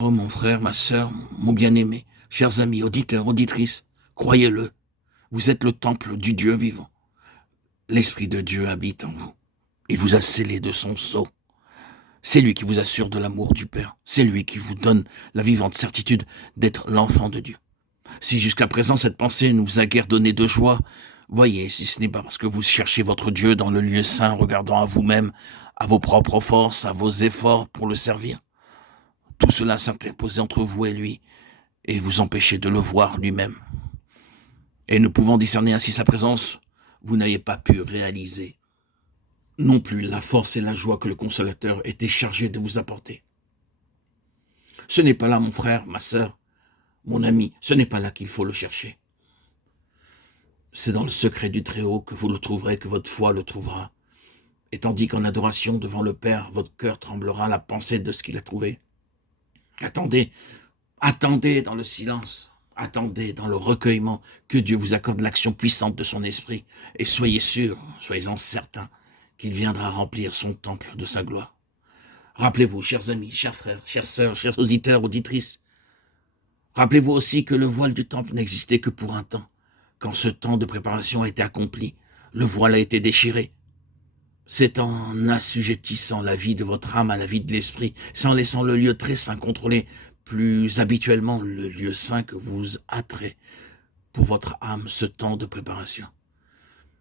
Oh mon frère, ma sœur, mon bien-aimé, chers amis, auditeurs, auditrices, croyez-le, vous êtes le temple du Dieu vivant. L'Esprit de Dieu habite en vous. Il vous a scellé de son sceau. C'est lui qui vous assure de l'amour du Père. C'est lui qui vous donne la vivante certitude d'être l'enfant de Dieu. Si jusqu'à présent cette pensée ne vous a guère donné de joie, voyez si ce n'est pas parce que vous cherchez votre Dieu dans le lieu saint, regardant à vous-même, à vos propres forces, à vos efforts pour le servir. Tout cela s'interposait entre vous et lui, et vous empêchez de le voir lui-même. Et ne pouvant discerner ainsi sa présence, vous n'avez pas pu réaliser non plus la force et la joie que le Consolateur était chargé de vous apporter. Ce n'est pas là, mon frère, ma sœur, mon ami, ce n'est pas là qu'il faut le chercher. C'est dans le secret du Très-Haut que vous le trouverez, que votre foi le trouvera. Et tandis qu'en adoration devant le Père, votre cœur tremblera à la pensée de ce qu'il a trouvé. Attendez, attendez dans le silence, attendez dans le recueillement que Dieu vous accorde l'action puissante de son esprit. Et soyez sûrs, soyez-en certains, qu'il viendra remplir son temple de sa gloire. Rappelez-vous, chers amis, chers frères, chères sœurs, chers auditeurs, auditrices, rappelez-vous aussi que le voile du temple n'existait que pour un temps. Quand ce temps de préparation a été accompli, le voile a été déchiré. C'est en assujettissant la vie de votre âme à la vie de l'esprit, c'est en laissant le lieu très saint contrôler plus habituellement le lieu saint que vous hâterez pour votre âme ce temps de préparation.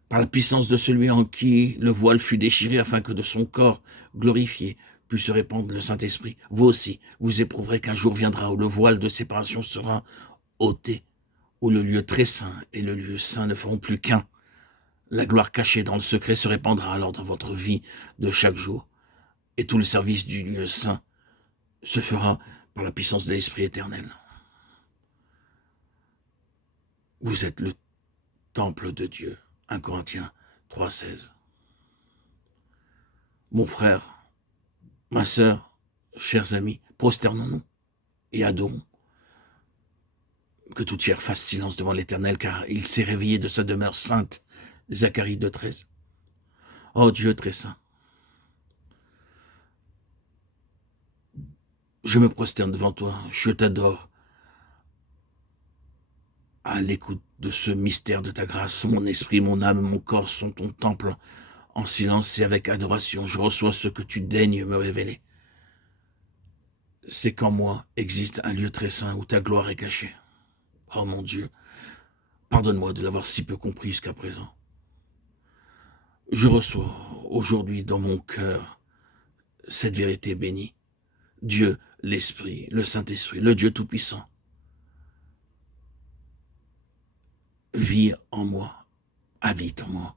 Par la puissance de celui en qui le voile fut déchiré afin que de son corps glorifié puisse se répandre le Saint-Esprit, vous aussi, vous éprouverez qu'un jour viendra où le voile de séparation sera ôté, où le lieu très saint et le lieu saint ne feront plus qu'un. La gloire cachée dans le secret se répandra alors dans votre vie de chaque jour, et tout le service du lieu saint se fera par la puissance de l'Esprit éternel. Vous êtes le temple de Dieu. 1 Corinthiens 3,16. Mon frère, ma sœur, chers amis, prosternons-nous et adorons. Que toute chair fasse silence devant l'Éternel, car il s'est réveillé de sa demeure sainte. Zacharie 2,13. Oh Dieu très saint, je me prosterne devant toi, je t'adore. À l'écoute de ce mystère de ta grâce, mon esprit, mon âme, mon corps sont ton temple. En silence et avec adoration, je reçois ce que tu daignes me révéler. C'est qu'en moi existe un lieu très saint où ta gloire est cachée. Oh mon Dieu, pardonne-moi de l'avoir si peu compris jusqu'à présent. Je reçois aujourd'hui dans mon cœur cette vérité bénie. Dieu, l'Esprit, le Saint-Esprit, le Dieu Tout-Puissant, vit en moi, habite en moi.